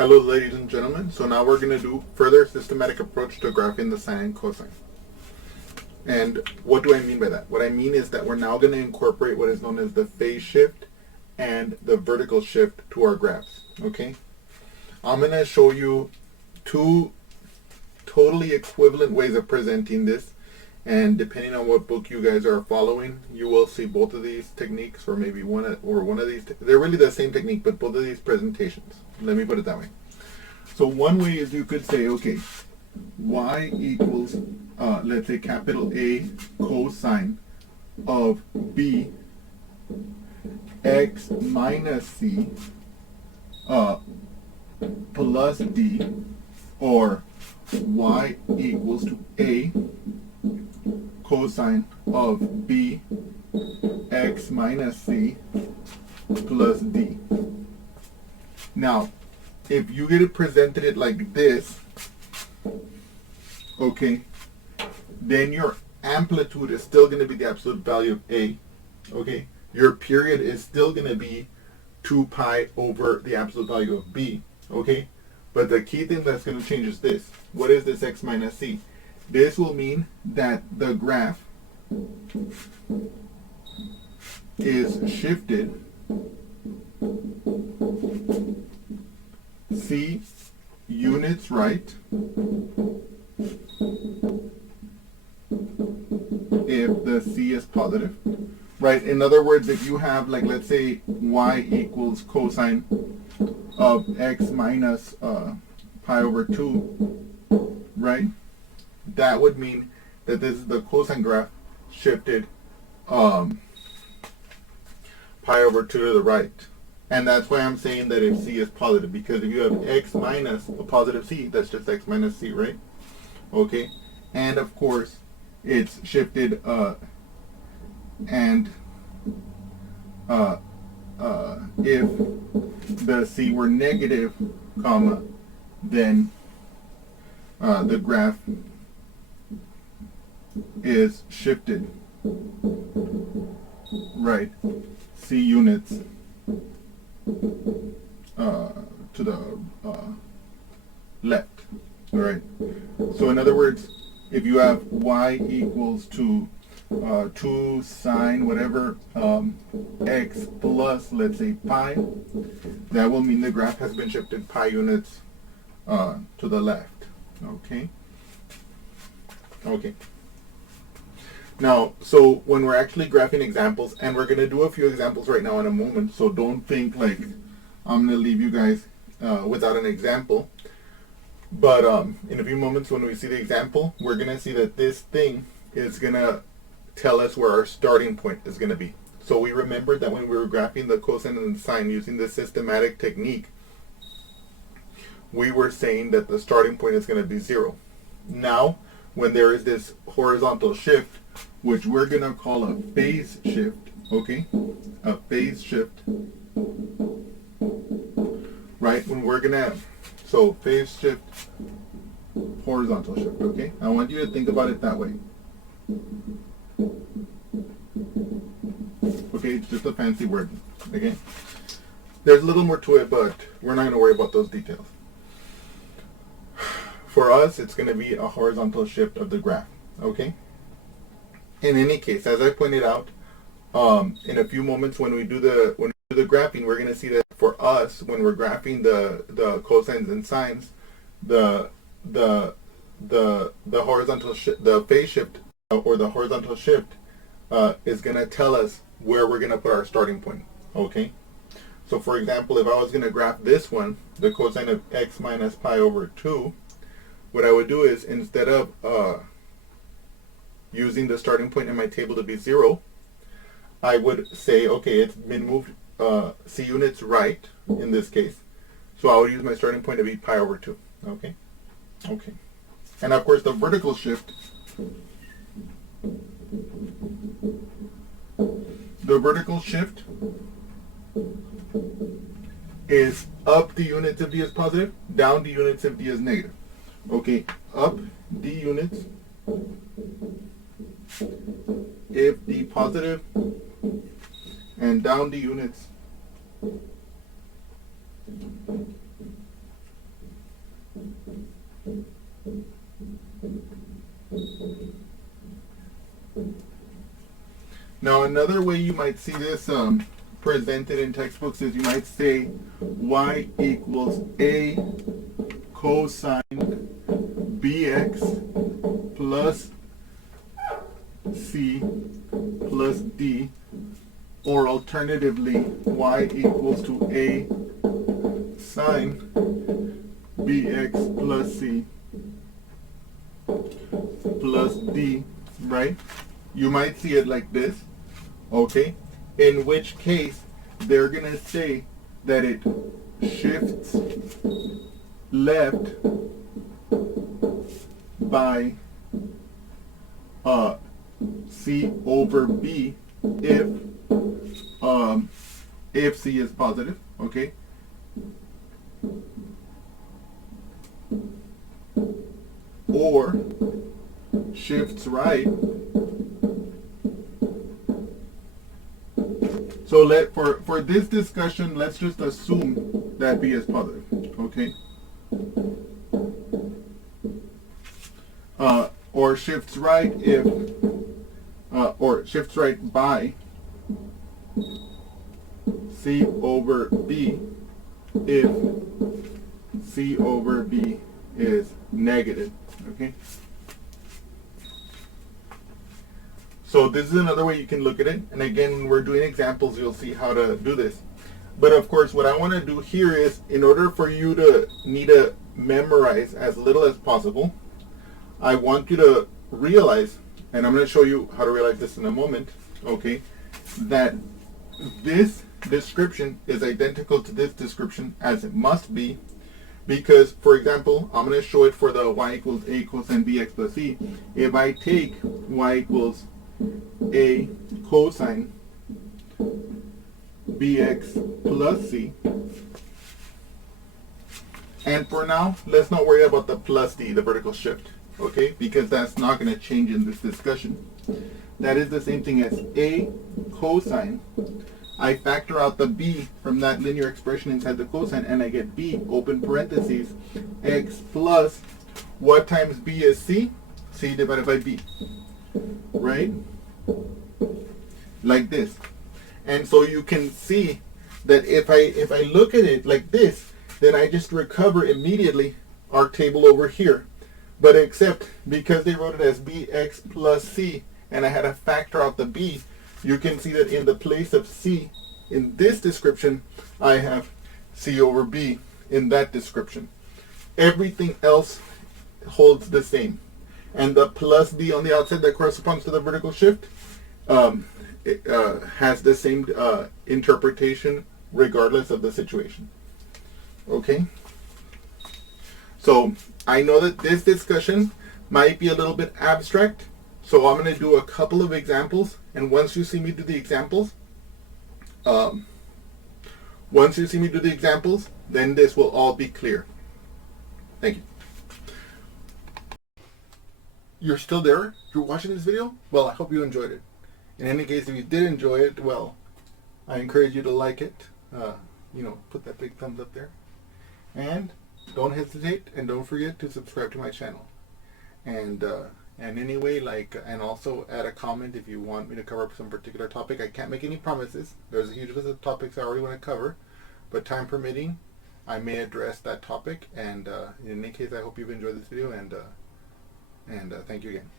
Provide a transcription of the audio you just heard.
Hello ladies and gentlemen, so now we're going to do further systematic approach to graphing the sine and cosine. And what do I mean by that? What I mean is that we're now going to incorporate what is known as the phase shift and the vertical shift to our graphs, okay? I'm going to show you two totally equivalent ways of presenting this, and depending on what book you guys are following, you will see both of these techniques, or maybe one of these. They're really the same technique, but both of these presentations. Let me put it that way. So one way is you could say, okay, y equals, let's say capital A cosine of b x minus c plus d, or y equals to A cosine of b x minus c plus d. Now, if you get it presented it like this, okay, then your amplitude is still going to be the absolute value of A, okay? Your period is still going to be 2 pi over the absolute value of B, okay? But the key thing that's going to change is this. What is this x minus c? This will mean that the graph is shifted c units right if the c is positive, right? In other words, if you have, like, let's say y equals cosine of x minus pi over 2, right? That would mean that this is the cosine graph shifted pi over 2 to the right. And that's why I'm saying that if c is positive, because if you have x minus a positive c, that's just x minus c, right? Okay, and of course it's shifted if the c were negative, comma, then the graph is shifted right c units to the left. All right. So in other words, if you have y equals to 2 sine whatever x plus, let's say, pi, that will mean the graph has been shifted pi units to the left. Okay. Okay. Now, so when we're actually graphing examples, and we're going to do a few examples right now in a moment, so don't think like I'm going to leave you guys without an example. But in a few moments when we see the example, we're going to see that this thing is going to tell us where our starting point is going to be. So we remembered that when we were graphing the cosine and the sine using the systematic technique, we were saying that the starting point is going to be 0. Now, when there is this horizontal shift, which we're going to call a phase shift, okay? A phase shift, right? When we're going to, so phase shift, horizontal shift, okay? I want you to think about it that way. Okay, it's just a fancy word, okay? There's a little more to it, but we're not going to worry about those details. For us, it's going to be a horizontal shift of the graph, okay? In any case, as I pointed out, in a few moments when we do the graphing, we're going to see that for us, when we're graphing the cosines and sines, the horizontal the phase shift or the horizontal shift is going to tell us where we're going to put our starting point, okay? So for example, if I was going to graph this one, the cosine of x minus pi over 2, what I would do is, instead of using the starting point in my table to be 0, I would say, okay, it's been moved c units right in this case. So I would use my starting point to be pi over 2. Okay? Okay. And of course the vertical shift, is up d units if d is positive, down d units if d is negative. Okay, up d units if d positive, and down d units Now another way you might see this presented in textbooks is you might say y equals a cosine bx plus c plus d, or alternatively y equals to a sine bx plus c plus d, right? You might see it like this, okay? In which case, they're going to say that it shifts left by c over b if c is positive, okay? Or shifts right. So for this discussion, let's just assume that b is positive, okay? Or shifts right if, or shifts right by c over b if c over b is negative, okay? So this is another way you can look at it. And again, when we're doing examples, you'll see how to do this. But of course, what I want to do here is, in order for you to need to memorize as little as possible, I want you to realize, and I'm going to show you how to realize this in a moment, okay, that this description is identical to this description as it must be, because, for example, I'm going to show it for the y equals a cosine bx plus c. If I take y equals a cosine bx plus c, and for now, let's not worry about the plus d, the vertical shift, okay, because that's not going to change in this discussion. That is the same thing as a cosine. I factor out the b from that linear expression inside the cosine, and I get b, open parentheses, x plus, what times b is c? C divided by b, right? Like this. And so you can see that if I look at it like this, then I just recover immediately our table over here. But except because they wrote it as bx plus c, and I had to factor out the b, you can see that in the place of c in this description, I have c over b in that description. Everything else holds the same. And the plus d on the outside that corresponds to the vertical shift has the same interpretation regardless of the situation. Okay? So I know that this discussion might be a little bit abstract, so I'm going to do a couple of examples, and once you see me do the examples, then this will all be clear. Thank you. You're still there? You're watching this video? Well, I hope you enjoyed it. In any case, if you did enjoy it, well, I encourage you to like it. Put that big thumbs up there. And don't hesitate, and don't forget to subscribe to my channel. And anyway, and also add a comment if you want me to cover up some particular topic. I can't make any promises. There's a huge list of topics I already want to cover, but time permitting, I may address that topic. And in any case, I hope you've enjoyed this video, and thank you again.